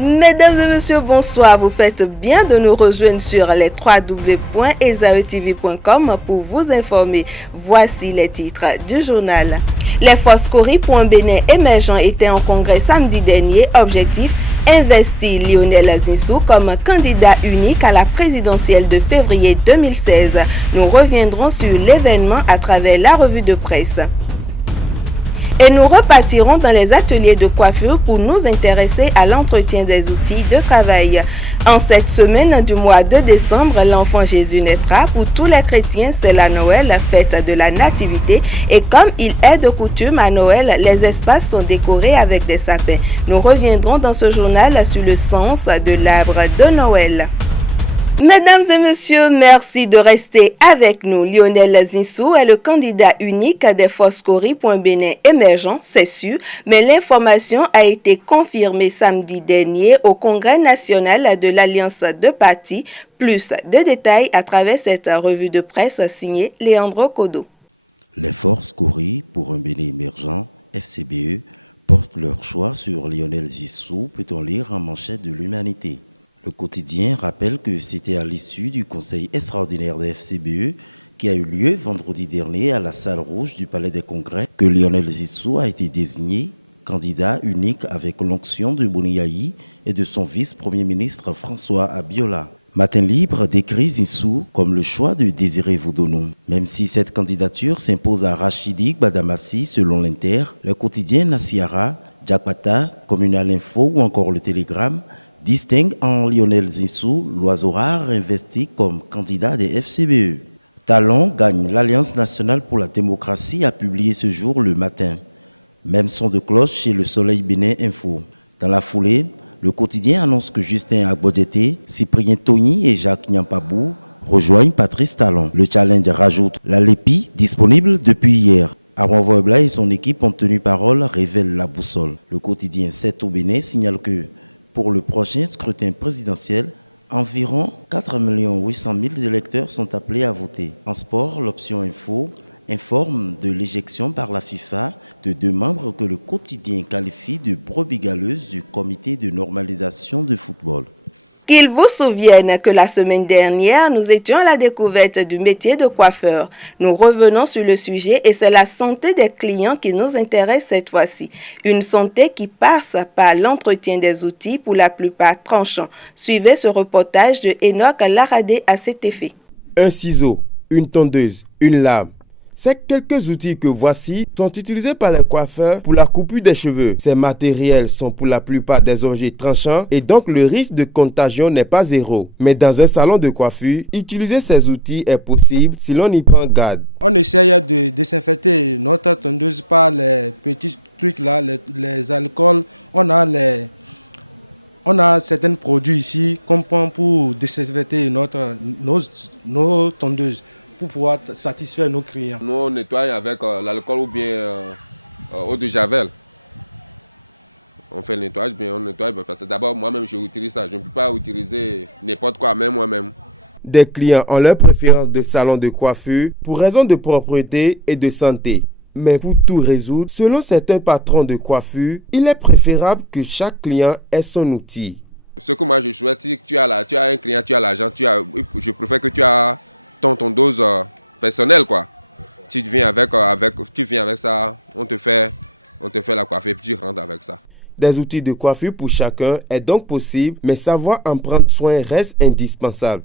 Mesdames et messieurs, bonsoir. Vous faites bien de nous rejoindre sur les www.ezaetv.com pour vous informer. Voici les titres du journal. Les forces Cori pour un Bénin émergent étaient en congrès samedi dernier. Objectif, investir Lionel Zinsou comme candidat unique à la présidentielle de février 2016. Nous reviendrons sur l'événement à travers la revue de presse. Et nous repartirons dans les ateliers de coiffure pour nous intéresser à l'entretien des outils de travail. En cette semaine du mois de décembre, l'enfant Jésus naîtra. Pour tous les chrétiens, c'est la Noël, fête de la Nativité. Et comme il est de coutume à Noël, les espaces sont décorés avec des sapins. Nous reviendrons dans ce journal sur le sens de l'arbre de Noël. Mesdames et messieurs, merci de rester avec nous. Lionel Zinsou est le candidat unique des forces Cori pour un Bénin émergent, c'est sûr, mais l'information a été confirmée samedi dernier au Congrès national de l'Alliance de partis. Plus de détails à travers cette revue de presse signée Léandro Kodo. Les forces Cori pour un Bénin émergent, FCBE, portent leur choix sur Lionel Zinsou, peut-on lire en manchette de l'Humanité. Le quotidien rappelle que c'était à l'issue du conseil extraordinaire des FCBE qui a eu lieu vendredi dernier à la salle rouge du Palais des Congrès que Lionel Zinsou a été désigné candidat unique avec l'onction de Boniaï et de son vice-premier ministre François Abiola. Matin Libre décrit Zinsou comme le choix de Désiré Vaudonou. Même si cette candidature s'impose à Rachidi Gbadamassi selon l'Inter, le quotidien Nassiara, Djakpata, Communal Info ou encore le Télégramme distingue en Lionel Zinsou l'oiseau rare investi comme candidat des FCBE. Talon gagne l'Alliance nationale pour la démocratie a publié ce jour le matin. Même son de cloche chez le Soleil Bénin Info. Dans la foulée, le quotidien annonce que Justin Agbodjete, Cyprien Tony et Jacques Nyampabou rejoignent Patrice Talon. Le challenge rajoute la Lépi, disponible depuis hier. Aaron Voebla et son équipe ont tenu parole, révèle la boussole. Le quotidien 7 au Bénin signale que pour le prochain scrutin présidentiel, environ 4 800 000 électeurs sont appelés à voter. En sport, l'option info informe de l'éjection par la FIFA de 2 membres que le quotidien qualifie de brebis galeuses du comité de normalisation de football. Qu'il vous souvienne que la semaine dernière, nous étions à la découverte du métier de coiffeur. Nous revenons sur le sujet et c'est la santé des clients qui nous intéresse cette fois-ci. Une santé qui passe par l'entretien des outils, pour la plupart tranchants. Suivez ce reportage de Enoch Laradé à cet effet. Un ciseau, une tondeuse, une lame. Ces quelques outils que voici sont utilisés par les coiffeurs pour la coupure des cheveux. Ces matériels sont pour la plupart des objets tranchants et donc le risque de contagion n'est pas zéro. Mais dans un salon de coiffure, utiliser ces outils est possible si l'on y prend garde. On essaye de désinfecter notre tondeuse par les petits trucs là, les alcools. On a certains produits ici qu'on prend pour désinfecter nos tondeuses, pour pouvoir satisfaire nos clients. Nous, on nettoie avec l'alcool ou bien eau de javel. On fait le nettoyage, bien on nettoie. Parce que d'abord, moi-même, je utilise ça. Je ne peux pas utiliser n'importe quoi, même moi-même. Des clients ont leur préférence de salon de coiffure pour raison de propreté et de santé. Mais pour tout résoudre, selon certains patrons de coiffure, il est préférable que chaque client ait son outil. Ce que moi je souhaite, si tu as un client, tu as l'argent, je préfère que tu as ton dose personnelle, quoi. Tu viens avec ça, on te fait la coiffure, puis tu rentres avec ça. Des outils de coiffure pour chacun est donc possible, mais savoir en prendre soin reste indispensable.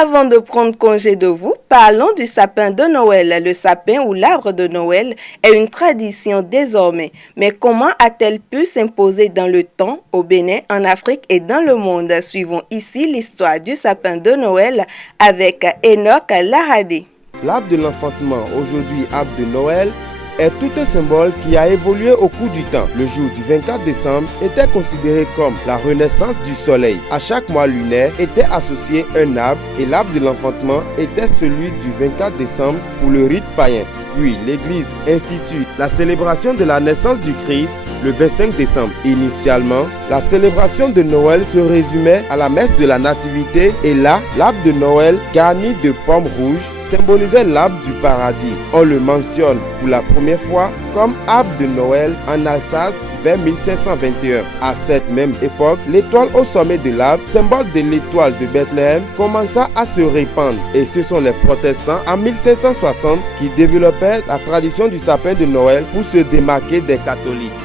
Avant de prendre congé de vous, parlons du sapin de Noël. Le sapin ou l'arbre de Noël est une tradition désormais. Mais comment a-t-elle pu s'imposer dans le temps, au Bénin, en Afrique et dans le monde? Suivons ici l'histoire du sapin de Noël avec Enoch Laradé. L'arbre de l'enfantement, aujourd'hui arbre de Noël, est tout un symbole qui a évolué au cours du temps. Le jour du 24 décembre était considéré comme la renaissance du soleil. À chaque mois lunaire était associé un arbre et l'arbre de l'enfantement était celui du 24 décembre pour le rite païen. Puis l'Église institue la célébration de la naissance du Christ le 25 décembre. Initialement, la célébration de Noël se résumait à la messe de la Nativité et là, l'arbre de Noël garni de pommes rouges symbolisait l'arbre du paradis. On le mentionne pour la première fois comme arbre de Noël en Alsace vers 1521. À cette même époque, l'étoile au sommet de l'arbre, symbole de l'étoile de Bethléem, commença à se répandre. Et ce sont les protestants en 1560 qui développèrent la tradition du sapin de Noël pour se démarquer des catholiques.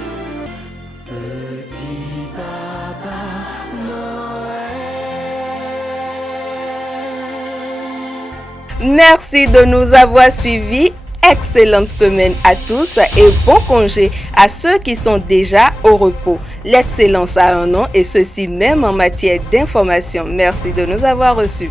Merci de nous avoir suivis. Excellente semaine à tous et bon congé à ceux qui sont déjà au repos. L'excellence a un nom et ceci même en matière d'information. Merci de nous avoir reçus.